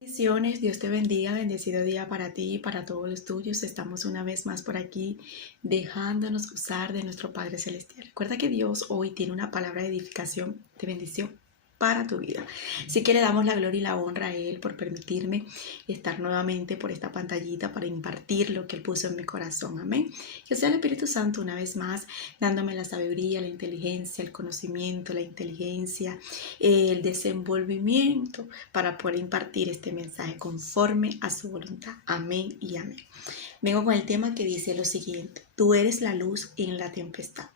Bendiciones, Dios te bendiga, bendecido día para ti y para todos los tuyos. Estamos una vez más por aquí dejándonos usar de nuestro Padre Celestial. Recuerda que Dios hoy tiene una palabra de edificación, de bendición para tu vida. Así que le damos la gloria y la honra a Él por permitirme estar nuevamente por esta pantallita para impartir lo que Él puso en mi corazón. Amén. Que sea el Espíritu Santo una vez más dándome la sabiduría, la inteligencia, el conocimiento, la inteligencia, el desenvolvimiento para poder impartir este mensaje conforme a su voluntad. Amén y amén. Vengo con el tema que dice lo siguiente: tú eres la luz en la tempestad.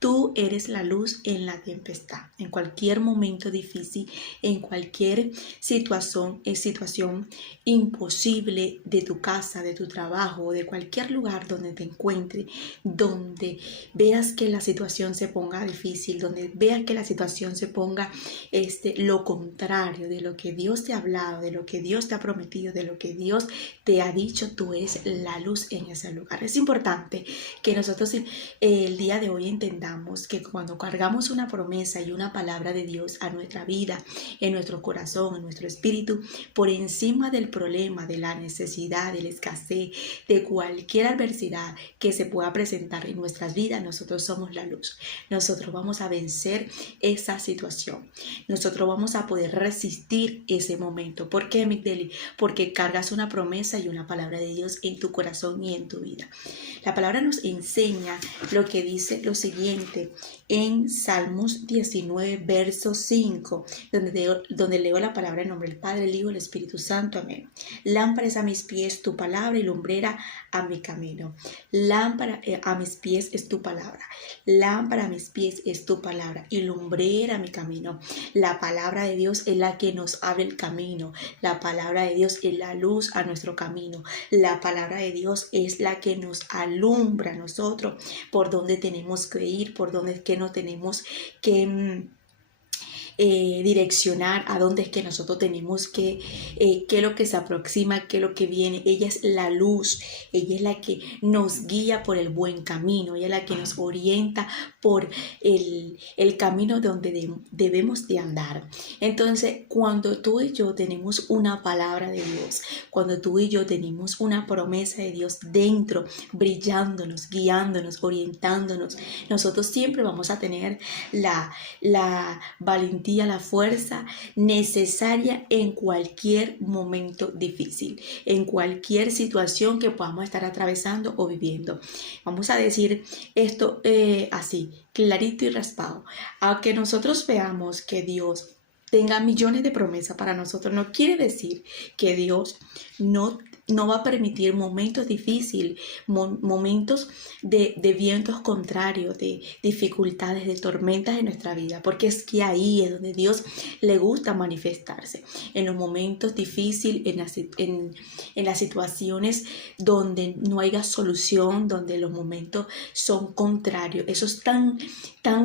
Tú eres la luz en la tempestad. En cualquier momento difícil, en cualquier situación imposible de tu casa, de tu trabajo, de cualquier lugar donde te encuentres, donde veas que la situación se ponga difícil, donde veas que la situación se ponga lo contrario de lo que Dios te ha hablado, de lo que Dios te ha prometido, de lo que Dios te ha dicho, tú eres la luz en ese lugar. Es importante que nosotros el día de hoy entendamos que cuando cargamos una promesa y una palabra de Dios a nuestra vida, en nuestro corazón, en nuestro espíritu, por encima del problema, de la necesidad, de la escasez, de cualquier adversidad que se pueda presentar en nuestras vidas, nosotros somos la luz. Nosotros vamos a vencer esa situación. Nosotros vamos a poder resistir ese momento. ¿Por qué, Migdeli? Porque cargas una promesa y una palabra de Dios en tu corazón y en tu vida. La palabra nos enseña lo que dice lo siguiente en Salmos 19, verso 5, donde leo la palabra en nombre del Padre, el Hijo y el Espíritu Santo. Amén. Lámpara es a mis pies tu palabra y lumbrera a mi camino. Lámpara a mis pies es tu palabra. Lámpara a mis pies es tu palabra y lumbrera a mi camino. La palabra de Dios es la que nos abre el camino. La palabra de Dios es la luz a nuestro camino. La palabra de Dios es la que nos alumbra a nosotros por donde tenemos que ir, por donde es que no tenemos que direccionar, a dónde es que nosotros tenemos que, qué es lo que se aproxima, qué es lo que viene. Ella es la luz, ella es la que nos guía por el buen camino, ella es la que nos orienta por el camino donde debemos de andar. Entonces, cuando tú y yo tenemos una palabra de Dios, cuando tú y yo tenemos una promesa de Dios dentro, brillándonos, guiándonos, orientándonos, nosotros siempre vamos a tener la valentía, la fuerza necesaria en cualquier momento difícil, en cualquier situación que podamos estar atravesando o viviendo. Vamos a decir esto así, clarito y raspado. Aunque nosotros veamos que Dios tenga millones de promesas para nosotros, no quiere decir que Dios no va a permitir momentos difíciles, momentos de vientos contrarios, de dificultades, de tormentas en nuestra vida, porque es que ahí es donde Dios le gusta manifestarse, en los momentos difíciles, en las situaciones donde no haya solución, donde los momentos son contrarios. Eso es tan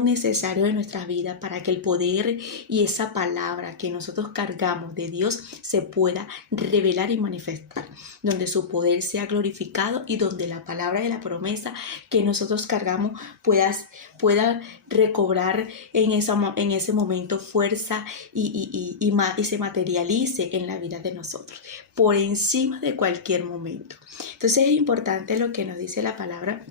necesario en nuestra vida para que el poder y esa palabra que nosotros cargamos de Dios se pueda revelar y manifestar, donde su poder sea glorificado y donde la palabra de la promesa que nosotros cargamos pueda recobrar en ese momento fuerza y se materialice en la vida de nosotros, por encima de cualquier momento. Entonces es importante lo que nos dice la palabra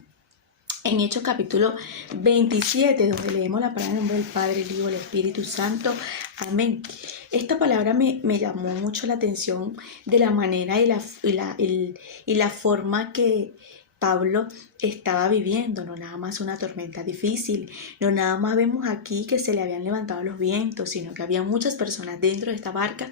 en Hechos capítulo 27, donde leemos la palabra en nombre del Padre, el Hijo y el Espíritu Santo. Amén. Esta palabra me llamó mucho la atención de la manera y la forma que Pablo estaba viviendo. No nada más una tormenta difícil, no nada más vemos aquí que se le habían levantado los vientos, sino que había muchas personas dentro de esta barca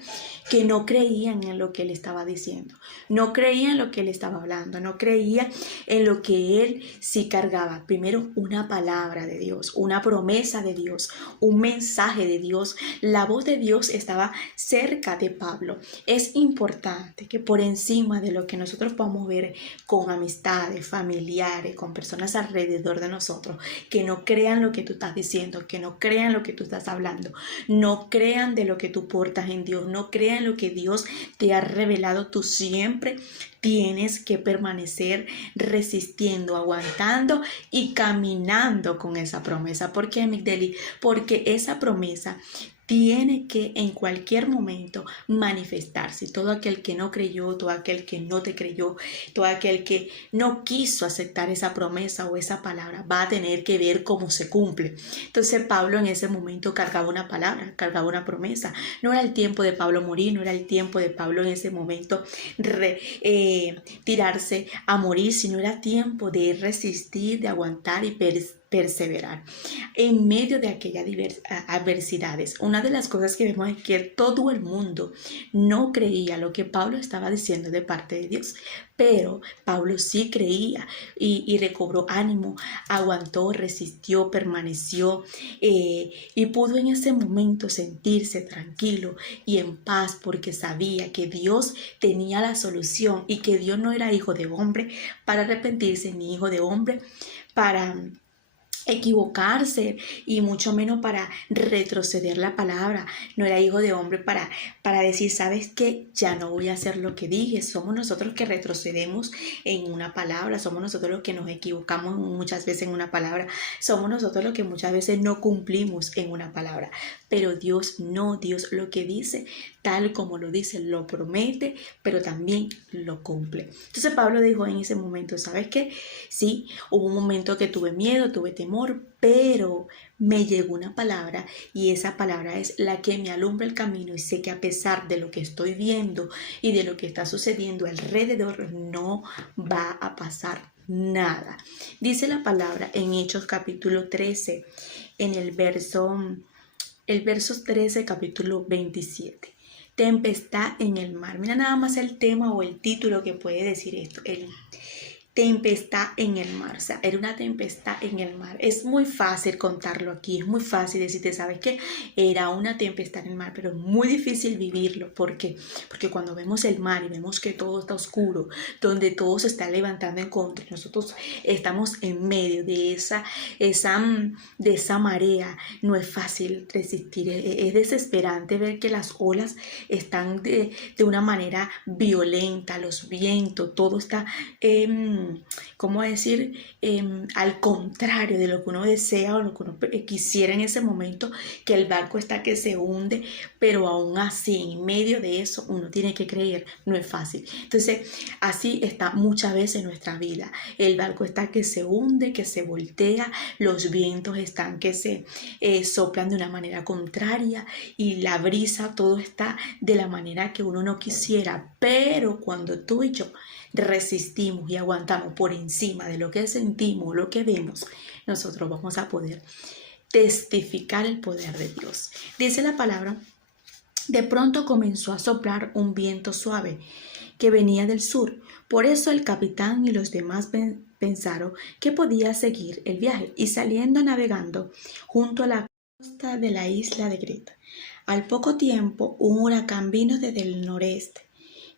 que no creían en lo que él estaba diciendo, no creían en lo que él estaba hablando, no creían en lo que él sí cargaba. Primero, una palabra de Dios, una promesa de Dios, un mensaje de Dios. La voz de Dios estaba cerca de Pablo. Es importante que por encima de lo que nosotros podamos ver con amistades, familiares, con personas alrededor de nosotros, que no crean lo que tú estás diciendo, que no crean lo que tú estás hablando, no crean de lo que tú portas en Dios, no crean lo que Dios te ha revelado. Tú siempre tienes que permanecer resistiendo, aguantando y caminando con esa promesa. ¿Por qué, Migdeli? Porque esa promesa tiene que en cualquier momento manifestarse. Todo aquel que no creyó, todo aquel que no te creyó, todo aquel que no quiso aceptar esa promesa o esa palabra, va a tener que ver cómo se cumple. Entonces Pablo en ese momento cargaba una palabra, cargaba una promesa. No era el tiempo de Pablo morir, no era el tiempo de Pablo en ese momento tirarse a morir, sino era tiempo de resistir, de aguantar y perseverar en medio de aquellas adversidades. Una de las cosas que vemos es que todo el mundo no creía lo que Pablo estaba diciendo de parte de Dios, pero Pablo sí creía y recobró ánimo, aguantó, resistió, permaneció y pudo en ese momento sentirse tranquilo y en paz porque sabía que Dios tenía la solución y que Dios no era hijo de hombre para arrepentirse ni hijo de hombre para equivocarse y mucho menos para retroceder la palabra. No era hijo de hombre para decir, ¿sabes qué? Ya no voy a hacer lo que dije. Somos nosotros que retrocedemos en una palabra, somos nosotros los que nos equivocamos muchas veces en una palabra, somos nosotros los que muchas veces no cumplimos en una palabra, pero Dios no, Dios lo que dice, tal como lo dice, lo promete, pero también lo cumple. Entonces Pablo dijo en ese momento, ¿sabes qué? Sí, hubo un momento que tuve miedo, tuve temor, pero me llegó una palabra y esa palabra es la que me alumbra el camino y sé que a pesar de lo que estoy viendo y de lo que está sucediendo alrededor, no va a pasar nada. Dice la palabra en Hechos capítulo 13, en el verso 13, capítulo 27. Tempestad en el mar. Mira nada más el tema o el título que puede decir esto. Tempestad en el mar, o sea, era una tempestad en el mar. Es muy fácil contarlo aquí, es muy fácil decirte, ¿sabes qué? Era una tempestad en el mar, pero es muy difícil vivirlo. ¿Por qué? Porque cuando vemos el mar y vemos que todo está oscuro, donde todo se está levantando en contra, nosotros estamos en medio de esa marea, no es fácil resistir, es desesperante ver que las olas están de una manera violenta, los vientos, todo está ¿cómo decir? Al contrario de lo que uno desea o lo que uno quisiera en ese momento, que el barco está que se hunde, pero aún así, en medio de eso, uno tiene que creer, no es fácil. Entonces, así está muchas veces en nuestra vida. El barco está que se hunde, que se voltea, los vientos están que se soplan de una manera contraria y la brisa, todo está de la manera que uno no quisiera, pero cuando tú y yo resistimos y aguantamos por encima de lo que sentimos, lo que vemos, nosotros vamos a poder testificar el poder de Dios. Dice la palabra, de pronto comenzó a soplar un viento suave que venía del sur. Por eso el capitán y los demás pensaron que podía seguir el viaje y saliendo navegando junto a la costa de la isla de Creta. Al poco tiempo un huracán vino desde el noreste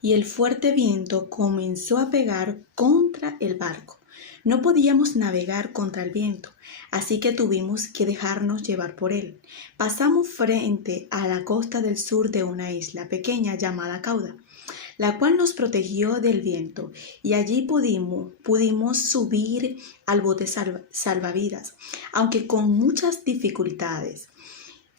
y el fuerte viento comenzó a pegar contra el barco. No podíamos navegar contra el viento, así que tuvimos que dejarnos llevar por él. Pasamos frente a la costa del sur de una isla pequeña llamada Cauda, la cual nos protegió del viento, y allí pudimos subir al bote salvavidas, aunque con muchas dificultades.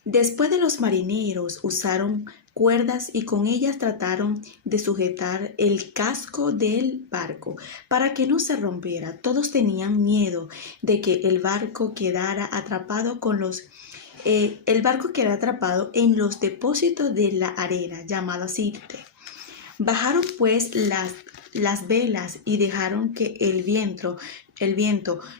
Después de los marineros usaron cuerdas y con ellas trataron de sujetar el casco del barco para que no se rompiera. Todos tenían miedo de que el barco quedara atrapado en los depósitos de la arena llamada Sirte. Bajaron pues las velas y dejaron que el viento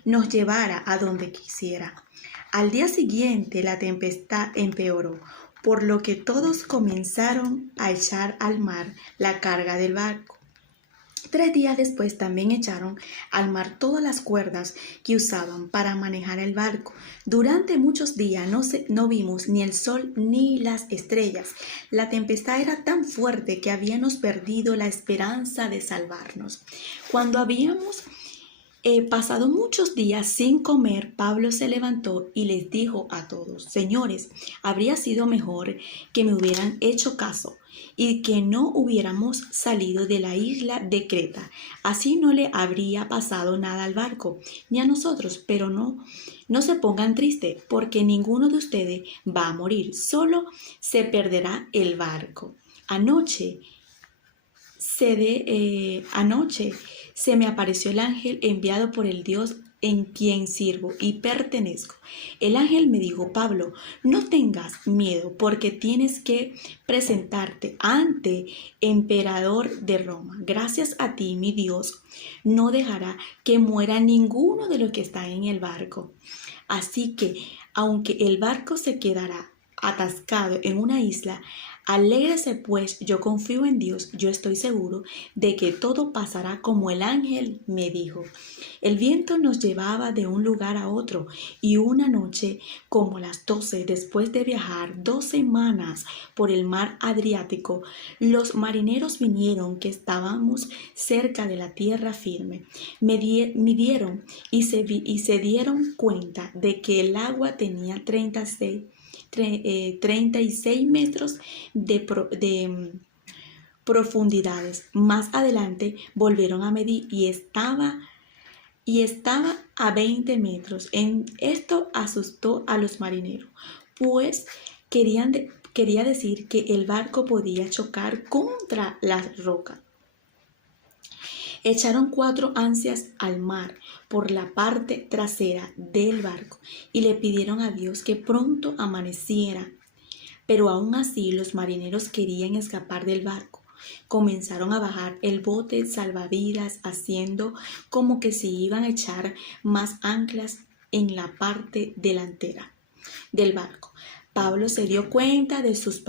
nos llevara a donde quisiera. Al día siguiente la tempestad empeoró, por lo que todos comenzaron a echar al mar la carga del barco. 3 días después también echaron al mar todas las cuerdas que usaban para manejar el barco. Durante muchos días no vimos ni el sol ni las estrellas. La tempestad era tan fuerte que habíamos perdido la esperanza de salvarnos. Cuando habíamos pasado muchos días sin comer, Pablo se levantó y les dijo a todos: Señores, habría sido mejor que me hubieran hecho caso y que no hubiéramos salido de la isla de Creta. Así no le habría pasado nada al barco, ni a nosotros, pero no se pongan tristes, porque ninguno de ustedes va a morir, solo se perderá el barco. Anoche se me apareció el ángel enviado por el Dios en quien sirvo y pertenezco. El ángel me dijo: Pablo, no tengas miedo, porque tienes que presentarte ante emperador de Roma. Gracias a ti, mi Dios no dejará que muera ninguno de los que están en el barco. Así que, aunque el barco se quedará atascado en una isla, alégrese pues, yo confío en Dios, yo estoy seguro de que todo pasará como el ángel me dijo. El viento nos llevaba de un lugar a otro, y una noche, como las 12, después de viajar 2 semanas por el mar Adriático, los marineros vinieron que estábamos cerca de la tierra firme. Midieron y se dieron cuenta de que el agua tenía 36 metros de profundidades. Más adelante volvieron a medir y estaba a 20 metros. Esto asustó a los marineros, pues quería decir que el barco podía chocar contra las rocas. Echaron 4 ansias al mar por la parte trasera del barco y le pidieron a Dios que pronto amaneciera. Pero aún así los marineros querían escapar del barco. Comenzaron a bajar el bote salvavidas, haciendo como que se iban a echar más anclas en la parte delantera del barco. Pablo se dio cuenta de sus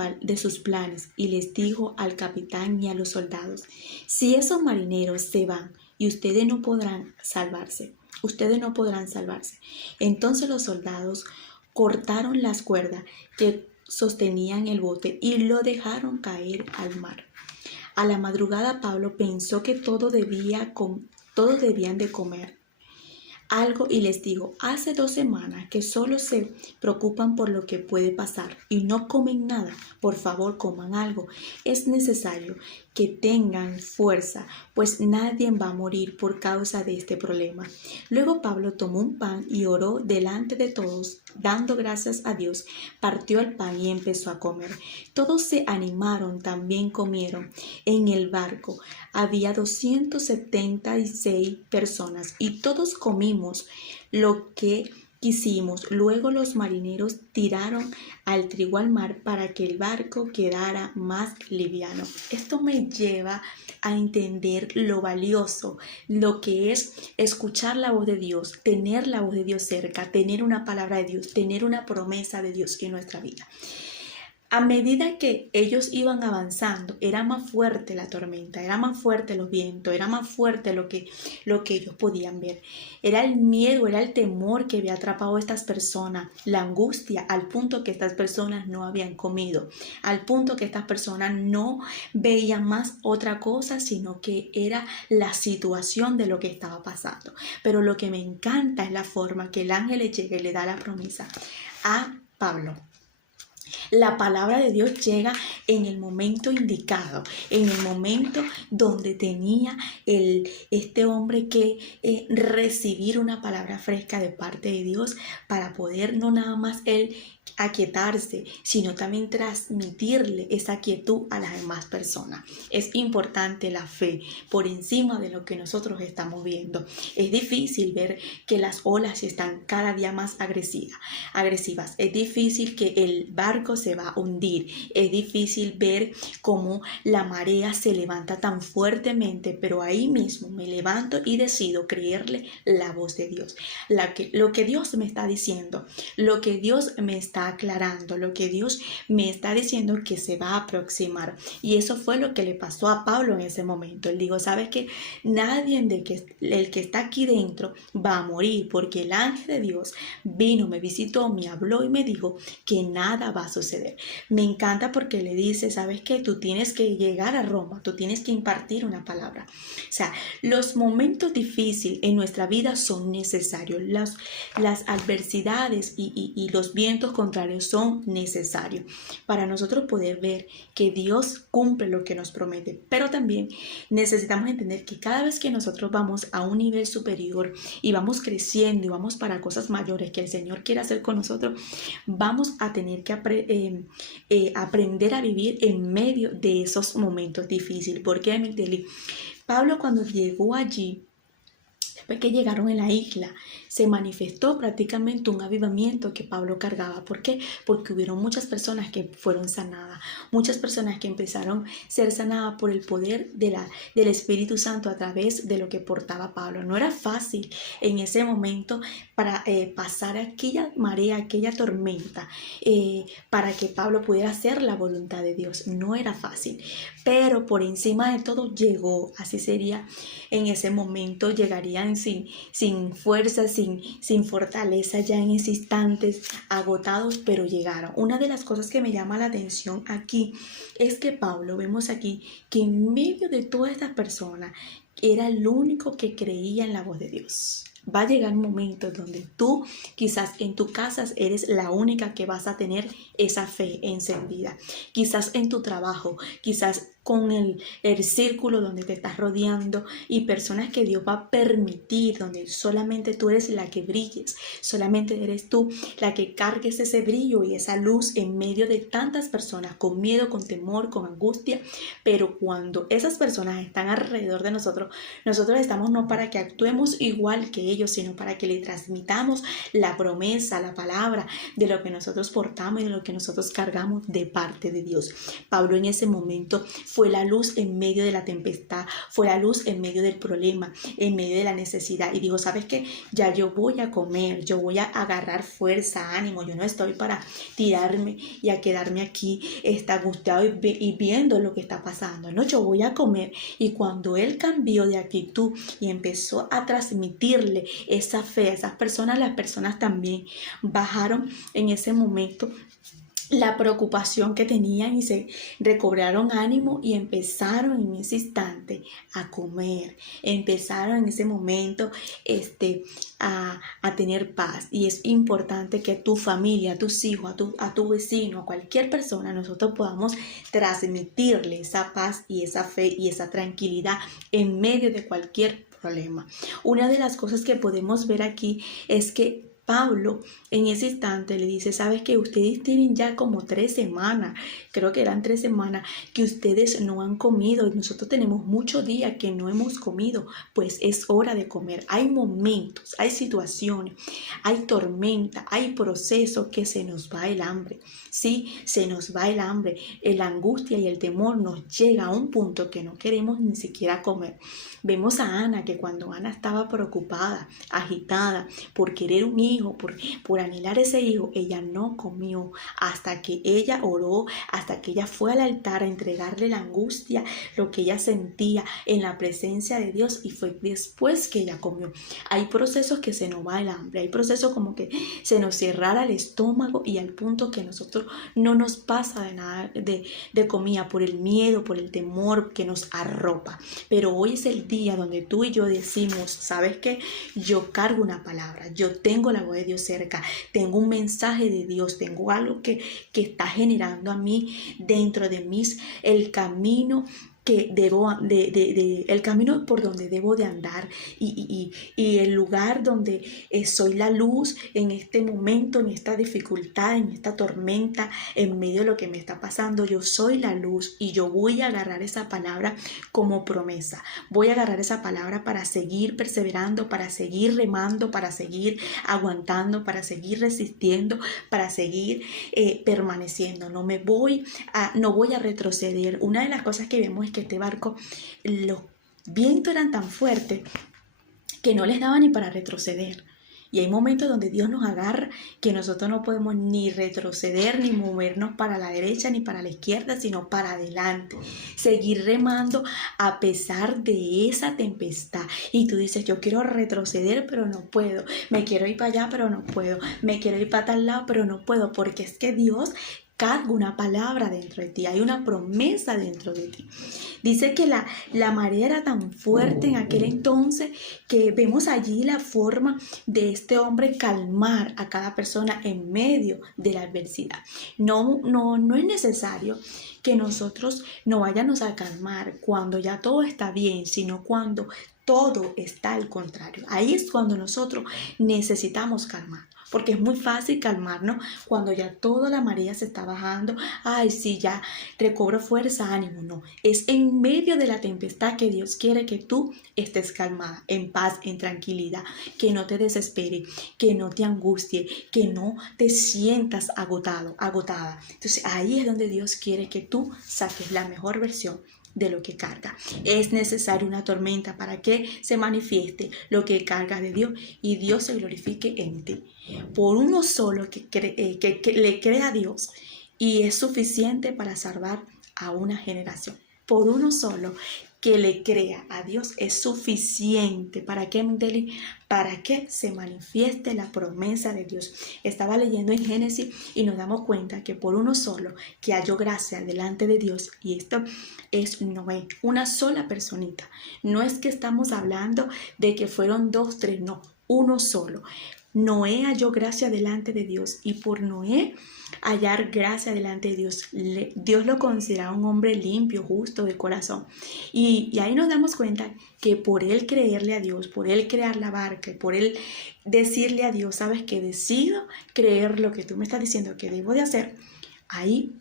planes y les dijo al capitán y a los soldados: si esos marineros se van y ustedes no podrán salvarse. Entonces los soldados cortaron las cuerdas que sostenían el bote y lo dejaron caer al mar. A la madrugada Pablo pensó que todos debían de comer algo y les dijo: hace 2 semanas que solo se preocupan por lo que puede pasar y no comen nada. Por favor, coman algo. Es necesario que tengan fuerza, pues nadie va a morir por causa de este problema. Luego Pablo tomó un pan y oró delante de todos, dando gracias a Dios. Partió el pan y empezó a comer. Todos se animaron, también comieron. En el barco había 276 personas y todos comimos lo que quisimos. Luego los marineros tiraron al trigo al mar para que el barco quedara más liviano. Esto me lleva a entender lo valioso, lo que es escuchar la voz de Dios, tener la voz de Dios cerca, tener una palabra de Dios, tener una promesa de Dios en nuestra vida. A medida que ellos iban avanzando, era más fuerte la tormenta, era más fuerte los vientos, era más fuerte lo que ellos podían ver. Era el miedo, era el temor que había atrapado a estas personas, la angustia, al punto que estas personas no habían comido, al punto que estas personas no veían más otra cosa, sino que era la situación de lo que estaba pasando. Pero lo que me encanta es la forma que el ángel le llega y le da la promesa a Pablo. La palabra de Dios llega en el momento indicado, en el momento donde tenía este hombre que recibir una palabra fresca de parte de Dios para poder no nada más él aquietarse, sino también transmitirle esa quietud a las demás personas. Es importante la fe por encima de lo que nosotros estamos viendo. Es difícil ver que las olas están cada día más agresivas. Es difícil que el barco se va a hundir. Es difícil ver cómo la marea se levanta tan fuertemente, pero ahí mismo me levanto y decido creerle la voz de Dios. Lo que Dios me está diciendo, lo que Dios me está aclarando, lo que Dios me está diciendo que se va a aproximar. Y eso fue lo que le pasó a Pablo en ese momento. Él dijo: ¿sabes qué? Nadie el que está aquí dentro va a morir, porque el ángel de Dios vino, me visitó, me habló y me dijo que nada va a suceder. Me encanta porque le dice: ¿sabes qué? Tú tienes que llegar a Roma, tú tienes que impartir una palabra. O sea, los momentos difíciles en nuestra vida son necesarios. Las adversidades y los vientos contra contrario son necesarios para nosotros poder ver que Dios cumple lo que nos promete. Pero también necesitamos entender que cada vez que nosotros vamos a un nivel superior y vamos creciendo y vamos para cosas mayores que el Señor quiere hacer con nosotros, vamos a tener que aprender a vivir en medio de esos momentos difíciles. Porque Pablo, cuando llegó allí, después que llegaron en la isla, se manifestó prácticamente un avivamiento que Pablo cargaba. ¿Por qué? Porque hubieron muchas personas que fueron sanadas, muchas personas que empezaron a ser sanadas por el poder del Espíritu Santo a través de lo que portaba Pablo. No era fácil en ese momento para pasar aquella marea, aquella tormenta, para que Pablo pudiera hacer la voluntad de Dios. No era fácil, pero por encima de todo llegó. Así sería en ese momento, llegarían sin fuerza, sin fortaleza, ya en ese instante, agotados, pero llegaron. Una de las cosas que me llama la atención aquí es que Pablo, vemos aquí que en medio de todas estas personas era el único que creía en la voz de Dios. Va a llegar un momento donde tú quizás en tu casa eres la única que vas a tener esa fe encendida. Quizás en tu trabajo, quizás con el círculo donde te estás rodeando y personas que Dios va a permitir, donde solamente tú eres la que brilles, solamente eres tú la que cargues ese brillo y esa luz en medio de tantas personas con miedo, con temor, con angustia. Pero cuando esas personas están alrededor de nosotros, nosotros estamos no para que actuemos igual que ellos, sino para que le transmitamos la promesa, la palabra de lo que nosotros portamos y de lo que nosotros cargamos de parte de Dios. Pablo en ese momento fue la luz en medio de la tempestad, fue la luz en medio del problema, en medio de la necesidad. Y digo, ¿sabes qué? Ya yo voy a comer, yo voy a agarrar fuerza, ánimo. Yo no estoy para tirarme y a quedarme aquí angustiado y viendo lo que está pasando. No, yo voy a comer. Y cuando él cambió de actitud y empezó a transmitirle esa fe a esas personas, las personas también bajaron en ese momento la preocupación que tenían y se recobraron ánimo y empezaron en ese instante a comer, empezaron en ese momento a tener paz. Y es importante que tu familia, a tus hijos, a tu vecino, a cualquier persona, nosotros podamos transmitirle esa paz y esa fe y esa tranquilidad en medio de cualquier problema. Una de las cosas que podemos ver aquí es que Pablo en ese instante le dice, ¿sabes qué? Ustedes tienen ya como 3 semanas, creo que eran 3 semanas que ustedes no han comido y nosotros tenemos muchos días que no hemos comido, pues es hora de comer. Hay momentos, hay situaciones, hay tormenta, hay procesos que se nos va el hambre. Sí, se nos va el hambre, la angustia y el temor nos llega a un punto que no queremos ni siquiera comer. Vemos a Ana que cuando Ana estaba preocupada, agitada por querer un hijo, por anhelar ese hijo, ella no comió hasta que ella oró, hasta que ella fue al altar a entregarle la angustia, lo que ella sentía en la presencia de Dios, y fue después que ella comió. Hay procesos que se nos va el hambre, hay procesos como que se nos cerrara el estómago y al punto que nosotros no nos pasa de nada de comida por el miedo, por el temor que nos arropa. Pero hoy es el día donde tú y yo decimos, ¿sabes qué? Yo cargo una palabra, yo tengo la voz de Dios cerca, tengo un mensaje de Dios, tengo algo que está generando a mí, dentro de mí, el camino que debo el camino por donde debo de andar y el lugar donde soy la luz en este momento, en esta dificultad, en esta tormenta, en medio de lo que me está pasando. Yo soy la luz y yo voy a agarrar esa palabra como promesa. Voy a agarrar esa palabra para seguir perseverando, para seguir remando, para seguir aguantando, para seguir resistiendo, para seguir permaneciendo. No voy a retroceder. Una de las cosas que vemos es que este barco, los vientos eran tan fuertes que no les daba ni para retroceder. Y hay momentos donde Dios nos agarra que nosotros no podemos ni retroceder, ni movernos para la derecha, ni para la izquierda, sino para adelante. Seguir remando a pesar de esa tempestad. Y tú dices, yo quiero retroceder, pero no puedo. Me quiero ir para allá, pero no puedo. Me quiero ir para tal lado, pero no puedo. Porque es que Dios carga una palabra dentro de ti, hay una promesa dentro de ti. Dice que la marea era tan fuerte en aquel entonces que vemos allí la forma de este hombre calmar a cada persona en medio de la adversidad. No es necesario que nosotros no vayamos a calmar cuando ya todo está bien, sino cuando todo está al contrario. Ahí es cuando nosotros necesitamos calmar. Porque es muy fácil calmarnos cuando ya toda la marea se está bajando. Ay, sí, ya recobro fuerza, ánimo. No, es en medio de la tempestad que Dios quiere que tú estés calmada, en paz, en tranquilidad, que no te desespere, que no te angustie, que no te sientas agotado, agotada. Entonces ahí es donde Dios quiere que tú saques la mejor versión de lo que carga. Es necesaria una tormenta para que se manifieste lo que cargas de Dios y Dios se glorifique en ti. Por uno solo que le crea a Dios y es suficiente para salvar a una generación. Por uno solo que le crea a Dios es suficiente. ¿Para qué, Mindeli? Para que se manifieste la promesa de Dios. Estaba leyendo en Génesis y nos damos cuenta que por uno solo que halló gracia delante de Dios, y esto es Noé, una sola personita. No es que estamos hablando de que fueron 2, 3, no, uno solo. Noé halló gracia delante de Dios y por Noé hallar gracia delante de Dios, Dios lo considera un hombre limpio, justo de corazón. Y ahí nos damos cuenta que por él creerle a Dios, por él crear la barca, por él decirle a Dios, sabes que decido creer lo que tú me estás diciendo que debo de hacer, ahí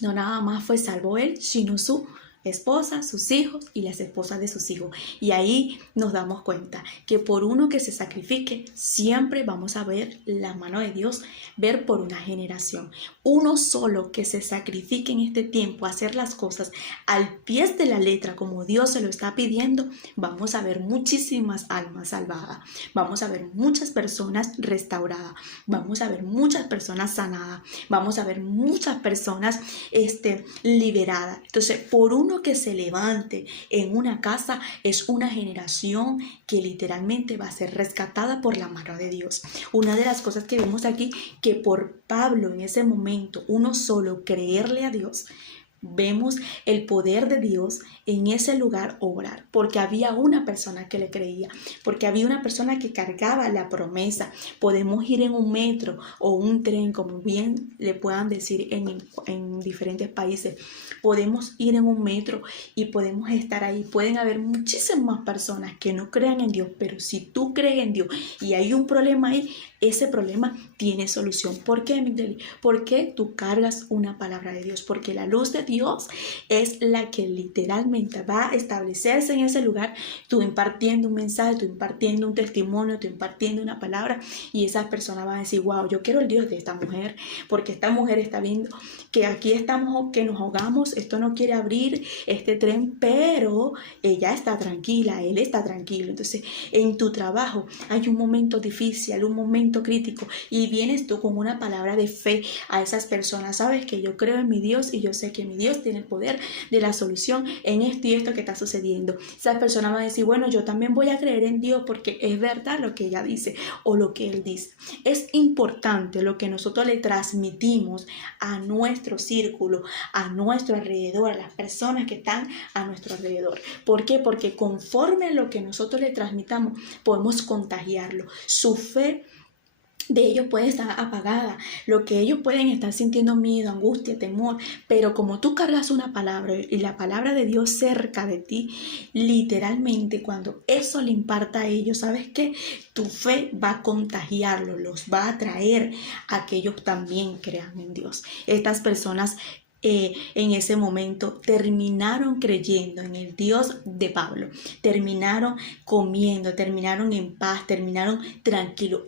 no nada más fue salvo él, sino su esposa, sus hijos y las esposas de sus hijos. Y ahí nos damos cuenta que por uno que se sacrifique, siempre vamos a ver la mano de Dios, ver por una generación. Uno solo que se sacrifique en este tiempo, hacer las cosas al pie de la letra como Dios se lo está pidiendo, vamos a ver muchísimas almas salvadas, vamos a ver muchas personas restauradas, vamos a ver muchas personas sanadas, vamos a ver muchas personas liberadas. Entonces, por uno que se levante en una casa es una generación que literalmente va a ser rescatada por la mano de Dios. Una de las cosas que vemos aquí, que por Pablo en ese momento, uno solo creerle a Dios, vemos el poder de Dios en ese lugar obrar, porque había una persona que le creía, porque había una persona que cargaba la promesa. Podemos ir en un metro o un tren, como bien le puedan decir en diferentes países. Podemos ir en un metro y podemos estar ahí. Pueden haber muchísimas personas que no crean en Dios, pero si tú crees en Dios y hay un problema ahí, ese problema tiene solución. ¿Por qué, Miguel? Porque tú cargas una palabra de Dios, porque la luz de Dios es la que literalmente va a establecerse en ese lugar, tú impartiendo un mensaje, tú impartiendo un testimonio, tú impartiendo una palabra, y esas personas van a decir, wow, yo quiero el Dios de esta mujer, porque esta mujer está viendo que aquí estamos, que nos ahogamos, esto no quiere abrir este tren, pero ella está tranquila, él está tranquilo. Entonces, en tu trabajo hay un momento difícil, un momento crítico, y vienes tú con una palabra de fe a esas personas. Sabes que yo creo en mi Dios y yo sé que mi Dios tiene el poder de la solución en esto y esto que está sucediendo. Esas personas van a decir, bueno, yo también voy a creer en Dios porque es verdad lo que ella dice o lo que él dice. Es importante lo que nosotros le transmitimos a nuestro círculo, a nuestro alrededor, a las personas que están a nuestro alrededor. ¿Por qué? Porque conforme a lo que nosotros le transmitamos, podemos contagiarlo. Su fe de ellos puede estar apagada, lo que ellos pueden estar sintiendo miedo, angustia, temor, pero como tú cargas una palabra y la palabra de Dios cerca de ti, literalmente cuando eso le imparta a ellos, ¿sabes qué? Tu fe va a contagiarlos, los va a atraer a que ellos también crean en Dios. Estas personas en ese momento terminaron creyendo en el Dios de Pablo, terminaron comiendo, terminaron en paz, terminaron tranquilos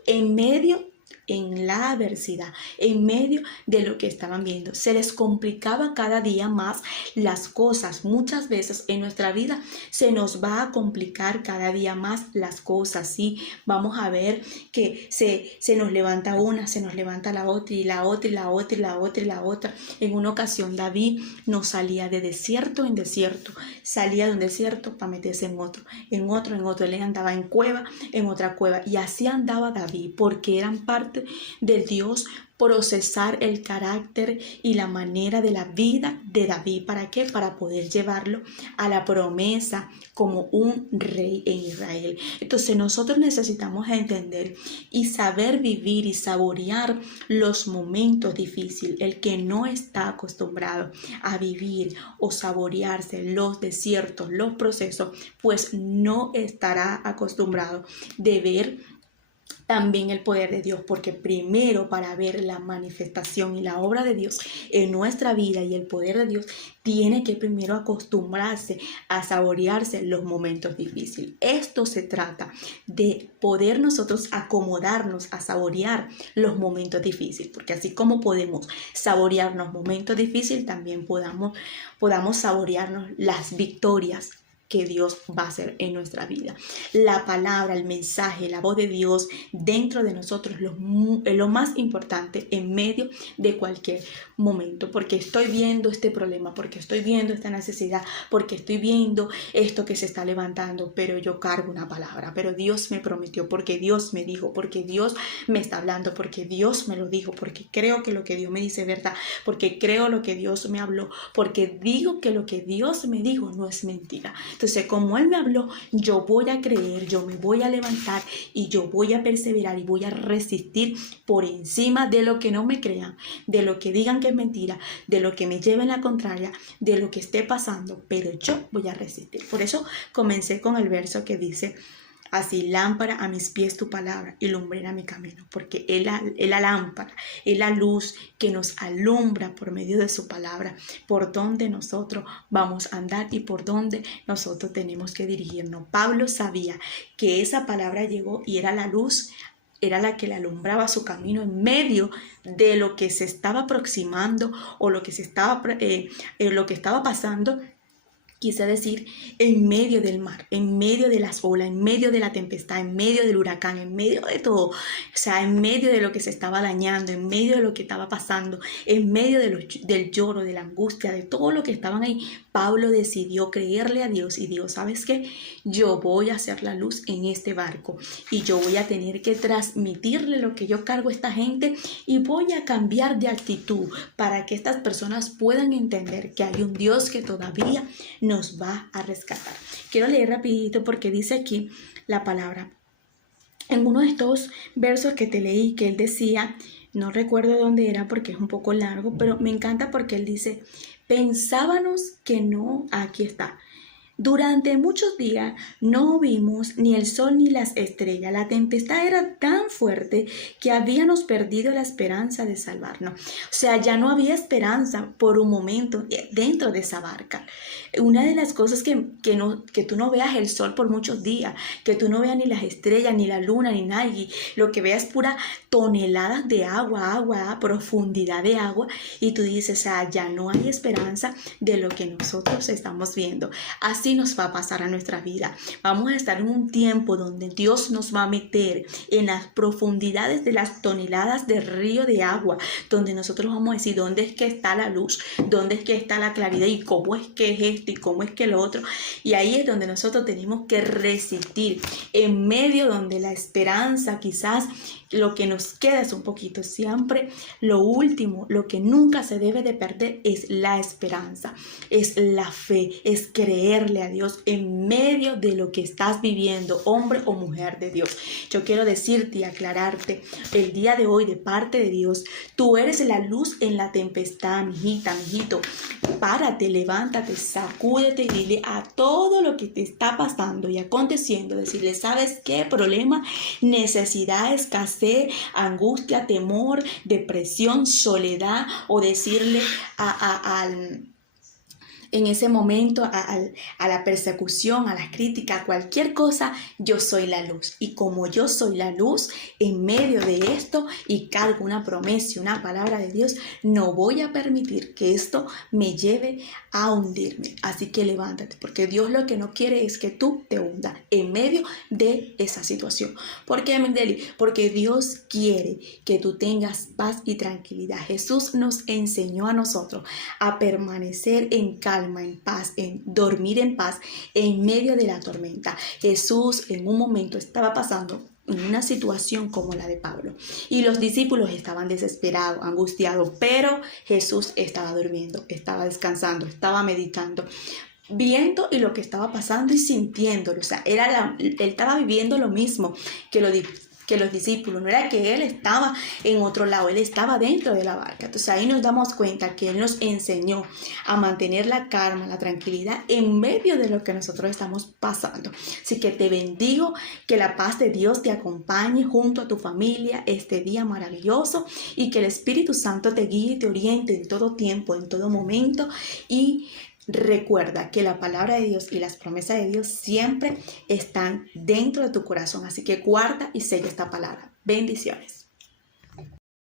en la adversidad, en medio de lo que estaban viendo. Se les complicaba cada día más las cosas. Muchas veces en nuestra vida se nos va a complicar cada día más las cosas, ¿sí? Vamos a ver que se nos levanta una, se nos levanta la otra y la otra y la otra y la otra y la otra. En una ocasión David no salía de desierto en desierto, salía de un desierto para meterse en otro, en otro, en otro. Él andaba en cueva, en otra cueva, y así andaba David, porque eran parte de Dios procesar el carácter y la manera de la vida de David. ¿Para qué? Para poder llevarlo a la promesa como un rey en Israel. Entonces nosotros necesitamos entender y saber vivir y saborear los momentos difíciles. El que no está acostumbrado a vivir o saborearse los desiertos, los procesos, pues no estará acostumbrado de ver también el poder de Dios, porque primero para ver la manifestación y la obra de Dios en nuestra vida y el poder de Dios, tiene que primero acostumbrarse a saborearse los momentos difíciles. Esto se trata de poder nosotros acomodarnos a saborear los momentos difíciles, porque así como podemos saborearnos momentos difíciles, también podamos saborearnos las victorias que Dios va a hacer en nuestra vida. La palabra, el mensaje, la voz de Dios dentro de nosotros es lo más importante en medio de cualquier momento, porque estoy viendo este problema, porque estoy viendo esta necesidad, porque estoy viendo esto que se está levantando, pero yo cargo una palabra, pero Dios me prometió, porque Dios me dijo, porque Dios me está hablando, porque Dios me lo dijo, porque creo que lo que Dios me dice es verdad, porque creo lo que Dios me habló, porque digo que lo que Dios me dijo no es mentira. Entonces, como Él me habló, yo voy a creer, yo me voy a levantar y yo voy a perseverar y voy a resistir por encima de lo que no me crean, de lo que digan que es mentira, de lo que me lleven la contraria, de lo que esté pasando, pero yo voy a resistir. Por eso comencé con el verso que dice: así lámpara a mis pies tu palabra y lumbrera mi camino, porque es la lámpara, es la luz que nos alumbra por medio de su palabra, por donde nosotros vamos a andar y por donde nosotros tenemos que dirigirnos. Pablo sabía que esa palabra llegó y era la luz, era la que le alumbraba su camino en medio de lo que se estaba aproximando o lo que estaba pasando. Quise decir, en medio del mar, en medio de las olas, en medio de la tempestad, en medio del huracán, en medio de todo, o sea, en medio de lo que se estaba dañando, en medio de lo que estaba pasando, en medio del lloro, de la angustia, de todo lo que estaban ahí, Pablo decidió creerle a Dios y Dios, ¿sabes qué? Yo voy a hacer la luz en este barco y yo voy a tener que transmitirle lo que yo cargo a esta gente y voy a cambiar de actitud para que estas personas puedan entender que hay un Dios que todavía nos va a rescatar. Quiero leer rapidito porque dice aquí la palabra. En uno de estos versos que te leí, que él decía, no recuerdo dónde era porque es un poco largo, pero me encanta porque él dice: pensábamos que no, aquí está. Durante muchos días no vimos ni el sol ni las estrellas. La tempestad era tan fuerte que habíamos perdido la esperanza de salvarnos. O sea, ya no había esperanza por un momento dentro de esa barca. Una de las cosas que tú no veas el sol por muchos días, que tú no veas ni las estrellas, ni la luna, ni nada, y lo que veas es pura toneladas de agua, profundidad de agua, y tú dices, ya no hay esperanza de lo que nosotros estamos viendo. Así nos va a pasar a nuestra vida. Vamos a estar en un tiempo donde Dios nos va a meter en las profundidades de las toneladas de río de agua, donde nosotros vamos a decir, ¿dónde es que está la luz? ¿Dónde es que está la claridad? ¿Y cómo es que es esto? ¿Y cómo es que lo otro? Y ahí es donde nosotros tenemos que resistir, en medio donde la esperanza, quizás lo que nos queda es un poquito. Siempre lo último, lo que nunca se debe de perder es la esperanza, es la fe, es creerle a Dios en medio de lo que estás viviendo, hombre o mujer de Dios. Yo quiero decirte y aclararte el día de hoy de parte de Dios, tú eres la luz en la tempestad, mijita, mijito. Párate, levántate, sacúdete y dile a todo lo que te está pasando y aconteciendo, decirle, ¿sabes qué? Problema, necesidad, escasez, angustia, temor, depresión, soledad, o decirle en ese momento a la persecución, a la crítica, a cualquier cosa, yo soy la luz. Y como yo soy la luz, en medio de esto y cargo una promesa y una palabra de Dios, no voy a permitir que esto me lleve a hundirme. Así que levántate, porque Dios lo que no quiere es que tú te hundas en medio de esa situación. ¿Por qué, Mendeli? Porque Dios quiere que tú tengas paz y tranquilidad. Jesús nos enseñó a nosotros a permanecer en calma, en paz, en dormir en paz en medio de la tormenta. Jesús en un momento estaba pasando en una situación como la de Pablo. Y los discípulos estaban desesperados, angustiados, pero Jesús estaba durmiendo, estaba descansando, estaba meditando, viendo y lo que estaba pasando y sintiéndolo. O sea, él estaba viviendo lo mismo que los discípulos. No era que él estaba en otro lado, él estaba dentro de la barca. Entonces ahí nos damos cuenta que él nos enseñó a mantener la calma, la tranquilidad en medio de lo que nosotros estamos pasando. Así que te bendigo, que la paz de Dios te acompañe junto a tu familia este día maravilloso, y que el Espíritu Santo te guíe y te oriente en todo tiempo, en todo momento. Y recuerda que la palabra de Dios y las promesas de Dios siempre están dentro de tu corazón. Así que guarda y sella esta palabra. Bendiciones.